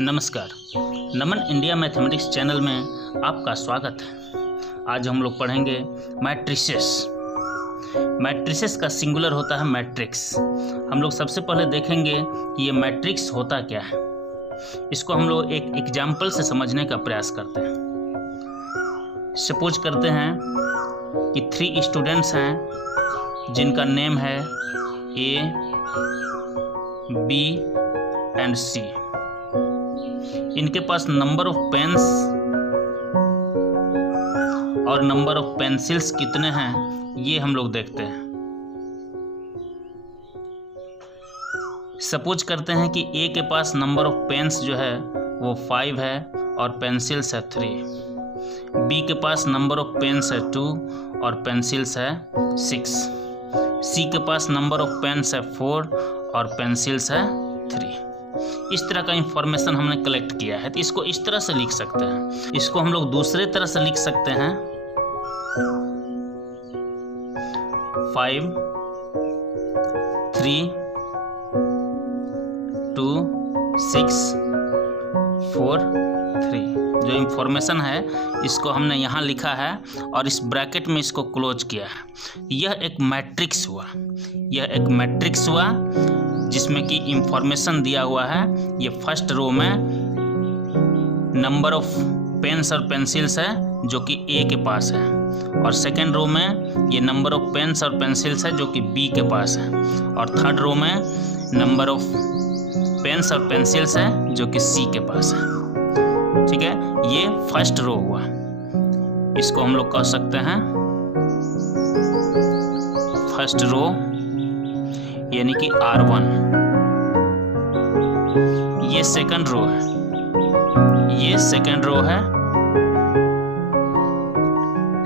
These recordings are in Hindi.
नमस्कार। नमन इंडिया मैथमेटिक्स चैनल में आपका स्वागत है। आज हम लोग पढ़ेंगे मैट्रिसेस। मैट्रिसेस का सिंगुलर होता है मैट्रिक्स। हम लोग सबसे पहले देखेंगे कि ये मैट्रिक्स होता क्या है। इसको हम लोग एक एग्जाम्पल से समझने का प्रयास करते हैं। सपोज करते हैं कि 3 स्टूडेंट्स हैं जिनका नेम है ए, बी एंड सी। इनके पास नंबर ऑफ पेन्स और नंबर ऑफ पेंसिल्स कितने हैं ये हम लोग देखते हैं। सपोज करते हैं कि ए के पास नंबर ऑफ पेन्स जो है वो 5 है और पेंसिल्स है 3। बी के पास नंबर ऑफ पेन्स है 2 और पेंसिल्स है 6। सी के पास नंबर ऑफ पेन्स है 4 और पेंसिल्स है 3। इस तरह का इंफॉर्मेशन हमने कलेक्ट किया है, तो इसको इस तरह से लिख सकते हैं। इसको हम लोग दूसरे तरह से लिख सकते हैं 5 3 2 6 4 3। जो इंफॉर्मेशन है इसको हमने यहाँ लिखा है और इस ब्रैकेट में इसको क्लोज किया है। यह एक मैट्रिक्स हुआ। जिसमें कि इंफॉर्मेशन दिया हुआ है। ये फर्स्ट रो में नंबर ऑफ पेन्स और पेंसिल्स है जो कि ए के पास है, और सेकेंड रो में ये नंबर ऑफ पेन्स और पेंसिल्स है जो कि बी के पास है, और थर्ड रो में नंबर ऑफ पेन्स और पेंसिल्स है जो कि सी के पास है। ठीक है, ये फर्स्ट रो हुआ। इसको हम लोग कह सकते हैं फर्स्ट रो यानी कि R1। ये सेकंड रो है,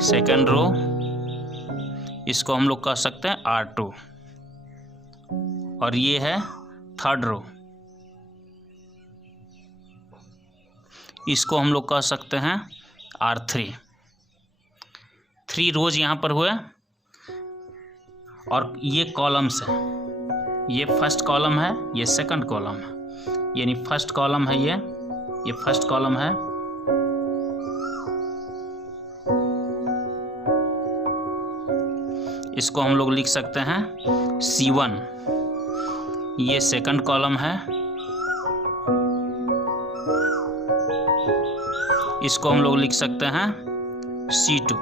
सेकंड रो इसको हम लोग कह सकते हैं R2, और ये है थर्ड रो, इसको हम लोग कह सकते हैं R3। 3 रोज यहाँ पर हुए, और ये कॉलम्स है। ये फर्स्ट कॉलम है, ये सेकंड कॉलम है, यानी फर्स्ट कॉलम है ये फर्स्ट कॉलम है, इसको हम लोग लिख सकते हैं C1। ये सेकंड कॉलम है, इसको हम लोग लिख सकते हैं C2।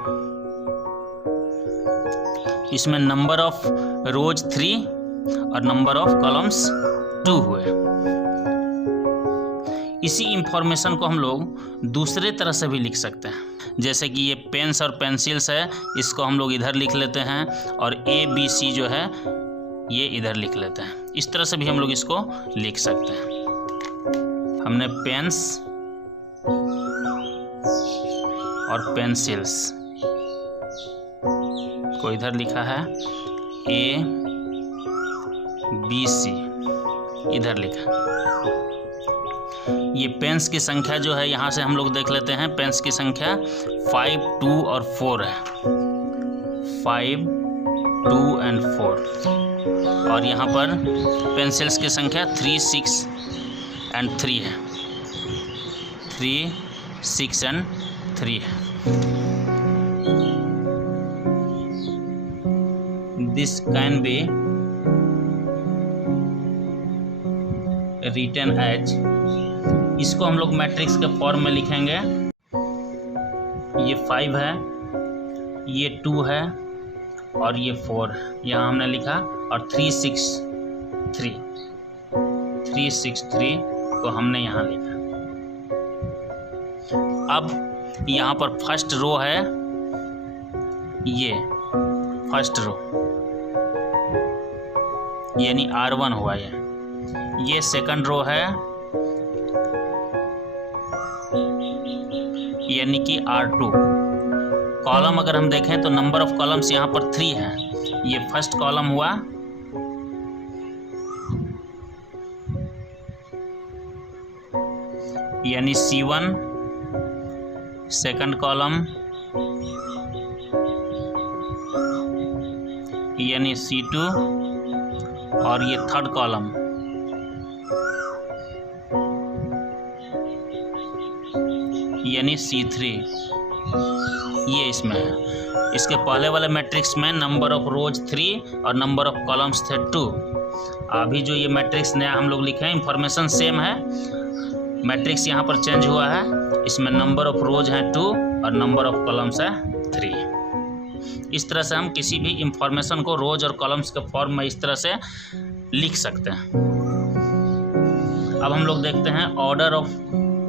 इसमें नंबर ऑफ रोज 3 और नंबर ऑफ कॉलम्स 2 हुए। इसी इंफॉर्मेशन को हम लोग दूसरे तरह से भी लिख सकते हैं। जैसे कि ये पेन्स और पेंसिल्स है, इसको हम लोग इधर लिख लेते हैं, और ABC जो है ये इधर लिख लेते हैं। इस तरह से भी हम लोग इसको लिख सकते हैं। हमने पेन्स और पेंसिल्स को इधर लिखा है, ABC इधर लिखा। ये पेन्स की संख्या जो है यहाँ से हम लोग देख लेते हैं। पेन्स की संख्या 5 2 और 4 है, 5 2 एंड 4। और यहाँ पर पेंसिल्स की संख्या 3 6 एंड 3 है, 3 6 एंड 3 है। This can be written as, इसको हम लोग मैट्रिक्स के फॉर्म में लिखेंगे। ये 5 है, ये 2 है और ये 4 है, यहाँ हमने लिखा, और 3 6 3 को हमने यहाँ लिखा। अब यहाँ पर फर्स्ट रो है, ये फर्स्ट रो यानी R1 हुआ। ये सेकंड रो है यानी कि R2। कॉलम अगर हम देखें तो नंबर ऑफ कॉलम्स यहाँ पर 3 है। ये फर्स्ट कॉलम हुआ, यानी C1। सेकंड कॉलम यानी C2, और ये थर्ड कॉलम यानी C3 ये इसमें है। इसके पहले वाले मैट्रिक्स में नंबर ऑफ रोज 3 और नंबर ऑफ कॉलम्स थे 2। अभी जो ये मैट्रिक्स नया हम लोग लिखे हैं इंफॉर्मेशन सेम है, मैट्रिक्स यहाँ पर चेंज हुआ है। इसमें नंबर ऑफ रोज हैं 2 और नंबर ऑफ कॉलम्स है 3। इस तरह से हम किसी भी इंफॉर्मेशन को रोज और कॉलम्स के फॉर्म में इस तरह से लिख सकते हैं। अब हम लोग देखते हैं order of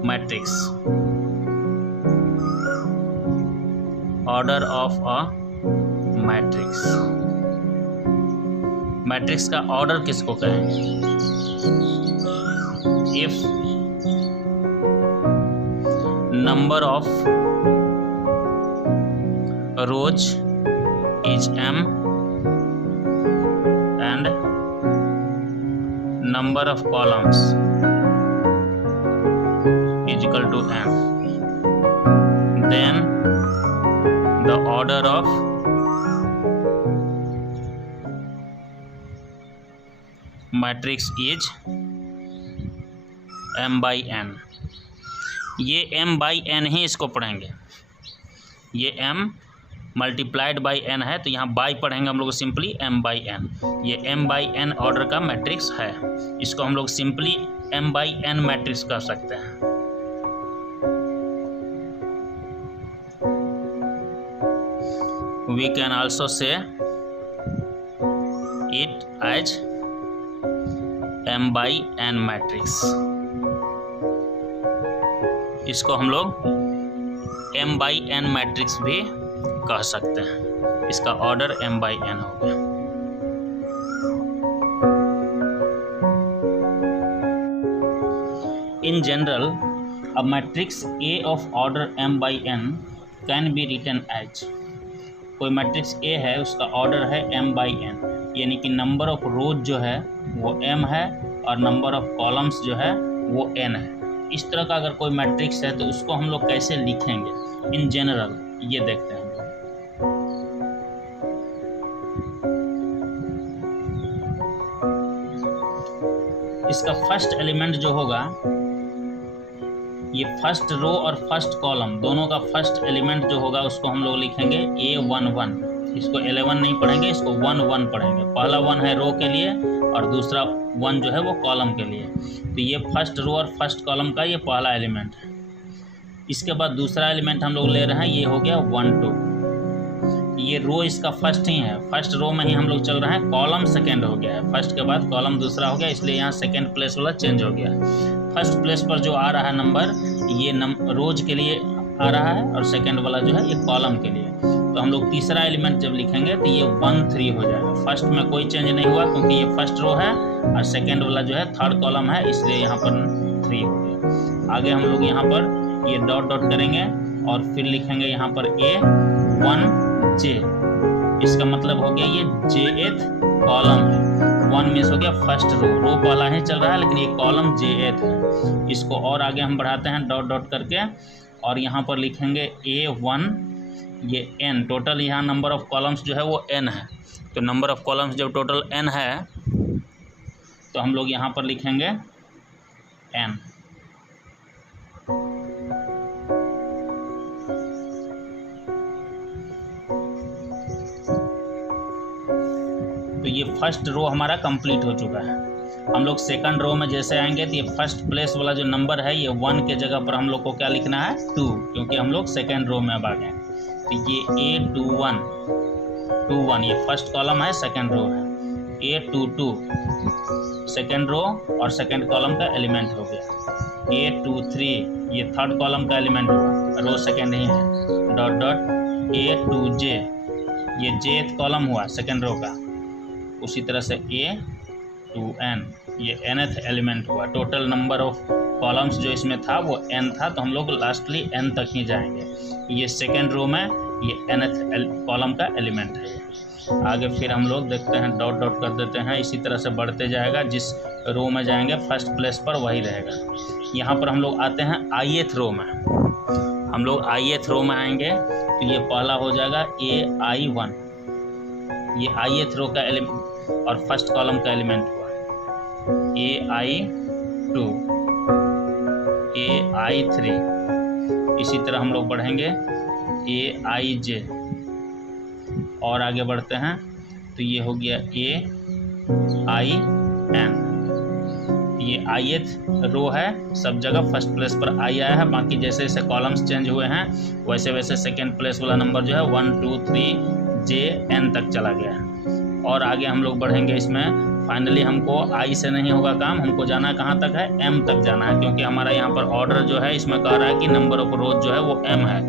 matrix. Order of a matrix, matrix का ऑर्डर किसको कहेंगे? If number of rose is m and number of columns is equal to n, then the order of matrix is m by n। ये m by n ही इसको पढ़ेंगे, ये m मल्टीप्लाइड बाई n है तो यहाँ बाई पढ़ेंगे हम लोग सिंपली m बाई n। ये m बाई n ऑर्डर का मैट्रिक्स है, इसको हम लोग simply m by n matrix कह सकते हैं। We can also say it as m by n matrix. इसको हम लोग m by n मैट्रिक्स भी कह सकते हैं। इसका ऑर्डर m by n हो गया। In general, a matrix A of order m by n can be written as, कोई मैट्रिक्स A है उसका ऑर्डर है m by n, यानी कि नंबर ऑफ रोज जो है वो m है और नंबर ऑफ कॉलम्स जो है वो n है। इस तरह का अगर कोई मैट्रिक्स है तो उसको हम लोग कैसे लिखेंगे इन जनरल, ये देखते हैं। इसका फर्स्ट एलिमेंट जो होगा, ये फर्स्ट रो और फर्स्ट कॉलम दोनों का फर्स्ट एलिमेंट जो होगा उसको हम लोग लिखेंगे A11। इसको 11 नहीं पढ़ेंगे, इसको 1 पढ़ेंगे। पहला 1 है रो के लिए और दूसरा 1 जो है वो कॉलम के लिए। तो ये फर्स्ट रो और फर्स्ट कॉलम का ये पहला एलिमेंट है। इसके बाद दूसरा एलिमेंट हम लोग ले रहे हैं, ये हो गया 1 2। ये रो इसका फर्स्ट ही है, फर्स्ट रो में ही हम लोग चल रहे हैं। कॉलम सेकेंड हो गया है, फर्स्ट के बाद कॉलम दूसरा हो गया, इसलिए यहाँ सेकेंड प्लेस वाला चेंज हो गया। फर्स्ट प्लेस पर जो आ रहा है नंबर, ये रोज के लिए आ रहा है और सेकेंड वाला जो है ये कॉलम के लिए। तो हम लोग तीसरा एलिमेंट जब लिखेंगे तो ये 1 3 हो जाएगा। फर्स्ट में कोई चेंज नहीं हुआ क्योंकि ये फर्स्ट रो है और सेकेंड वाला जो है थर्ड कॉलम है, इसलिए यहाँ पर 3 हो गया। आगे हम लोग यहाँ पर ये डॉट करेंगे और फिर लिखेंगे यहाँ पर A1J। इसका मतलब हो गया ये Jth कॉलम है। 1 मिस हो गया फर्स्ट रो पहला ही चल रहा है लेकिन ये कॉलम Jth है। इसको और आगे हम बढ़ाते हैं डॉट करके और यहाँ पर लिखेंगे A1, ये n। टोटल यहाँ नंबर ऑफ कॉलम्स जो है वो n है। तो नंबर ऑफ कॉलम्स जब टोटल n है तो हम लोग यहाँ पर लिखेंगे n। तो ये फर्स्ट रो हमारा कंप्लीट हो चुका है। हम लोग सेकंड रो में जैसे आएंगे तो ये फर्स्ट प्लेस वाला जो नंबर है ये 1 के जगह पर हम लोग को क्या लिखना है 2, क्योंकि हम लोग सेकंड रो में अब आ गए। तो ये A21 ये फर्स्ट कॉलम है, सेकंड रो है। A22 सेकंड रो और सेकंड कॉलम का एलिमेंट हो गया। A23 ये थर्ड कॉलम का एलिमेंट हुआ, रो सेकंड ही है। डॉट A2J ये jth कॉलम हुआ सेकंड रो का। उसी तरह से A2N ये nth एलिमेंट हुआ। टोटल नंबर ऑफ कॉलम्स जो इसमें था वो n था, तो हम लोग लास्टली n तक ही जाएंगे। ये सेकेंड रो में ये nth कॉलम का एलिमेंट है। आगे फिर हम लोग देखते हैं डॉट कर देते हैं। इसी तरह से बढ़ते जाएगा, जिस रो में जाएंगे फर्स्ट प्लेस पर वही रहेगा। यहाँ पर हम लोग आते हैं ith रो में। हम लोग ith रो में आएंगे तो ये पहला हो जाएगा AI1, ये ith रो का एलिमेंट और फर्स्ट कॉलम का एलिमेंट हुआ। AI2 AI3 इसी तरह हम लोग बढ़ेंगे ए आई जे, और आगे बढ़ते हैं तो ये हो गया ए आई एन। ये ith रो है, सब जगह फर्स्ट प्लेस पर आई आया है। बाकी जैसे जैसे कॉलम्स चेंज हुए हैं वैसे वैसे सेकेंड प्लेस वाला नंबर जो है 1 2 3 जे एन तक चला गया है। और आगे हम लोग बढ़ेंगे इसमें। फाइनली हमको आई से नहीं होगा काम, हमको जाना कहाँ तक है, एम तक जाना है, क्योंकि हमारा यहाँ पर ऑर्डर जो है इसमें कह रहा है कि नंबर ऑफ रोज जो है वो एम है,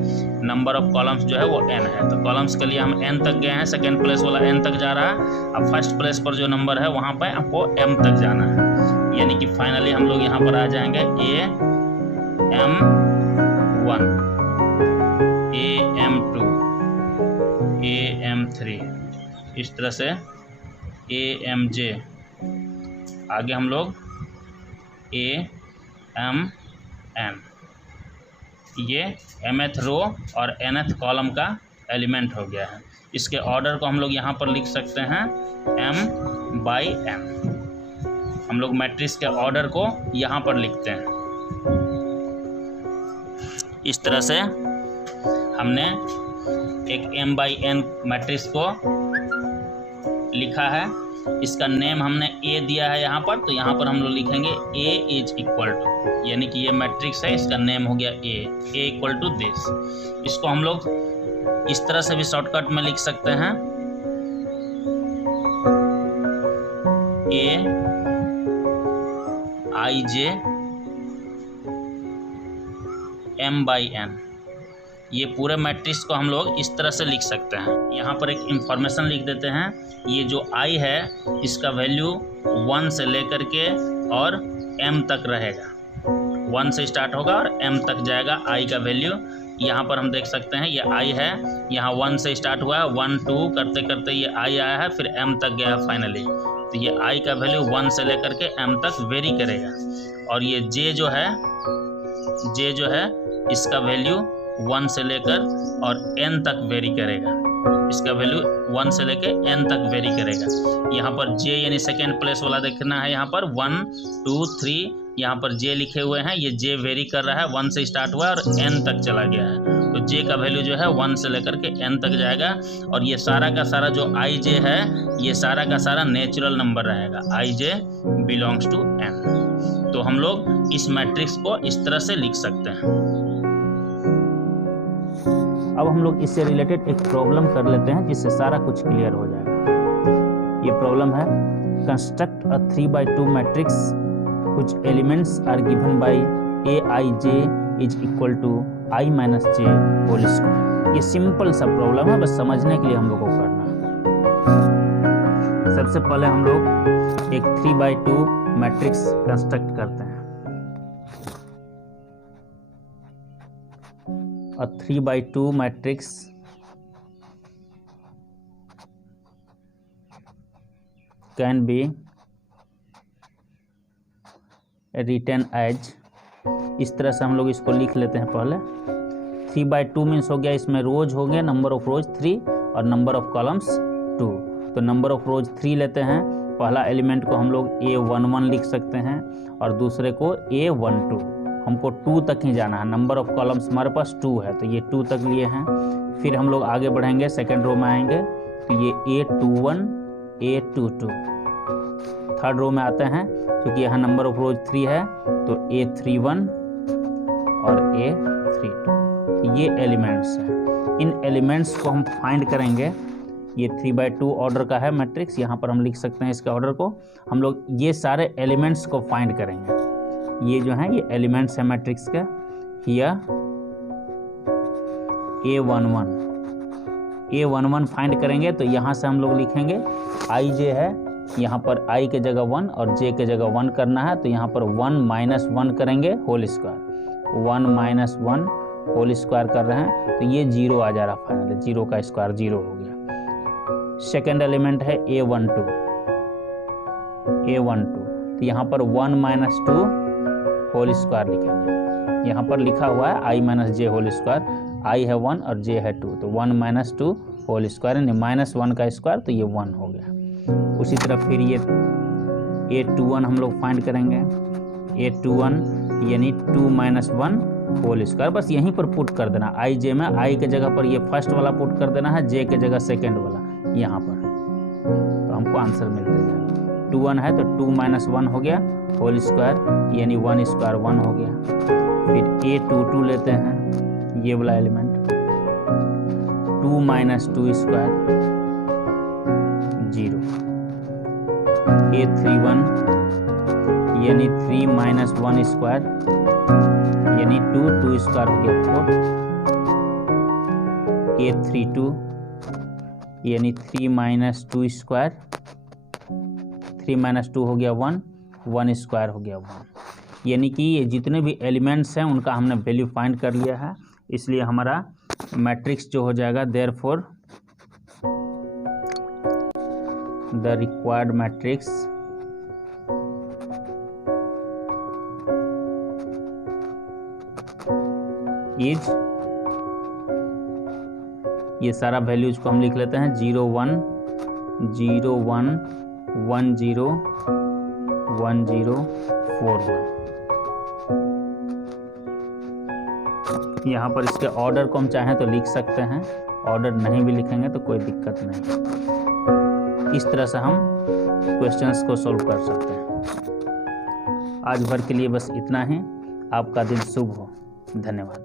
नंबर ऑफ कॉलम्स जो है वो एन है। तो कॉलम्स के लिए हम एन तक गए हैं, सेकेंड प्लेस वाला एन तक जा रहा है। अब फर्स्ट प्लेस पर जो नंबर है वहाँ पर आपको एम तक जाना है, यानी कि फाइनली हम लोग यहाँ पर आ जाएंगे A M 1, A M 2, A M 3, इस तरह से ए एम जे। आगे हम लोग ए एम एन, ये mth रो और nth कॉलम का एलिमेंट हो गया है। इसके ऑर्डर को हम लोग यहाँ पर लिख सकते हैं m बाई n। हम लोग मैट्रिक्स के ऑर्डर को यहाँ पर लिखते हैं। इस तरह से हमने एक m बाई n मैट्रिक्स को लिखा है। इसका नेम हमने ए दिया है यहाँ पर, तो यहाँ पर हम लोग लिखेंगे ए इज इक्वल टू, यानी कि ये मैट्रिक्स है, इसका नेम हो गया ए इक्वल टू दिस। इसको हम लोग इस तरह से भी शॉर्टकट में लिख सकते हैं, ए i J M by N. ये पूरे मैट्रिक्स को हम लोग इस तरह से लिख सकते हैं। यहाँ पर एक इंफॉर्मेशन लिख देते हैं, ये जो i है इसका वैल्यू 1 से लेकर के और m तक रहेगा, 1 से स्टार्ट होगा और m तक जाएगा i का वैल्यू। यहाँ पर हम देख सकते हैं ये i है, यहाँ 1 से स्टार्ट हुआ है, 1 2 करते करते ये i आया है, फिर m तक गया है फाइनली। तो ये i का वैल्यू 1 से लेकर के m तक वेरी करेगा। और ये j जो है इसका वैल्यू 1 से लेकर और n तक वेरी करेगा, इसका वैल्यू 1 से लेकर n तक वेरी करेगा। यहाँ पर j यानी सेकेंड प्लेस वाला देखना है, यहाँ पर 1 2 3 यहाँ पर j लिखे हुए हैं, ये j वेरी कर रहा है, 1 से स्टार्ट हुआ है और n तक चला गया है। तो j का वैल्यू जो है 1 से लेकर के n तक जाएगा। और ये सारा का सारा जो i j है ये सारा का सारा नेचुरल नंबर रहेगा, i j belongs to n। तो हम लोग इस मैट्रिक्स को इस तरह से लिख सकते हैं। अब हम लोग इससे रिलेटेड एक प्रॉब्लम कर लेते हैं जिससे सारा कुछ क्लियर हो जाएगा। ये प्रॉब्लम है, कंस्ट्रक्ट अ 3/2 मैट्रिक्स कुछ elements are given by a i j is equal to i minus j whole square. ये सिंपल सा प्रॉब्लम है, बस समझने के लिए हम लोग को करना है। सबसे पहले हम लोग एक 3/2 मैट्रिक्स कंस्ट्रक्ट करते हैं। A 3/2 matrix can be written as, इस तरह से हम लोग इसको लिख लेते हैं। पहले 3/2 मीन्स हो गया, इसमें रोज हो गया, नंबर ऑफ रोज 3 और नंबर ऑफ कॉलम्स 2। तो नंबर ऑफ रोज 3 लेते हैं, पहला एलिमेंट को हम लोग A11 लिख सकते हैं और दूसरे को A12। हमको 2 तक ही जाना है, नंबर ऑफ कॉलम्स हमारे पास 2 है तो ये 2 तक लिए हैं। फिर हम लोग आगे बढ़ेंगे, सेकेंड रो में आएंगे तो ये A21 A22। थर्ड रो में आते हैं, क्योंकि यहाँ नंबर ऑफ रोज 3 है तो A31 और A32। ये एलिमेंट्स हैं, इन एलिमेंट्स को हम फाइंड करेंगे। ये 3/2 ऑर्डर का है मैट्रिक्स, यहाँ पर हम लिख सकते हैं इसके ऑर्डर को। हम लोग ये सारे एलिमेंट्स को फाइंड करेंगे। ये जो है ये एलिमेंट्स है मैट्रिक्स के। हियर A11 फाइंड करेंगे तो यहाँ से हम लोग लिखेंगे i j है, यहाँ पर i के जगह 1 और j के जगह 1 करना है, तो यहाँ पर 1 - 1 करेंगे होल स्क्वायर, 1 - 1 होल स्क्वायर कर रहे हैं तो ये 0 आ जा रहा है फाइनली, 0 का स्क्वायर 0 हो गया। सेकेंड एलिमेंट है A12, तो यहाँ पर 1 - 2 होल स्क्वायर लिखेंगे। यहाँ पर लिखा हुआ है i - j whole square, i है 1 और j है 2, तो 1 - 2 होल स्क्वायर यानी -1 का स्क्वायर, तो ये 1 हो गया। उसी तरह फिर ये A21 हम लोग फाइंड करेंगे। A21 यानी 2 - 1 होल स्क्वायर, बस यहीं पर पुट कर देना। आई जे में आई के जगह पर ये फर्स्ट वाला पुट कर देना है, जे के जगह सेकेंड वाला यहाँ पर, तो हमको आंसर मिल जाएगा। 2 1 है तो 2 - 1 हो गया होल स्क्वायर, यानी 1 स्क्वायर 1 हो गया। फिर A22 लेते हैं, ये वाला एलिमेंट, 2 - 2 स्क्वायर 0। A31 यानी 3 - 1 स्क्वायर, यानी 2 2 स्क्वायर हो गया 4। A32 यानी 3 - 2 स्क्वायर, 3 - 2 हो गया 1, 1 स्क्वायर हो गया 1। यानी कि ये जितने भी एलिमेंट्स हैं उनका हमने वैल्यू फाइंड कर लिया है, इसलिए हमारा मैट्रिक्स जो हो जाएगा, therefore the required matrix is, ये सारा वैल्यूज को हम लिख लेते हैं, 0 1 0 1 1 0 1 0 4 1। यहाँ पर इसके ऑर्डर को हम चाहें तो लिख सकते हैं, ऑर्डर नहीं भी लिखेंगे तो कोई दिक्कत नहीं। इस तरह से हम क्वेश्चंस को सॉल्व कर सकते हैं। आज भर के लिए बस इतना ही। आपका दिन शुभ हो। धन्यवाद।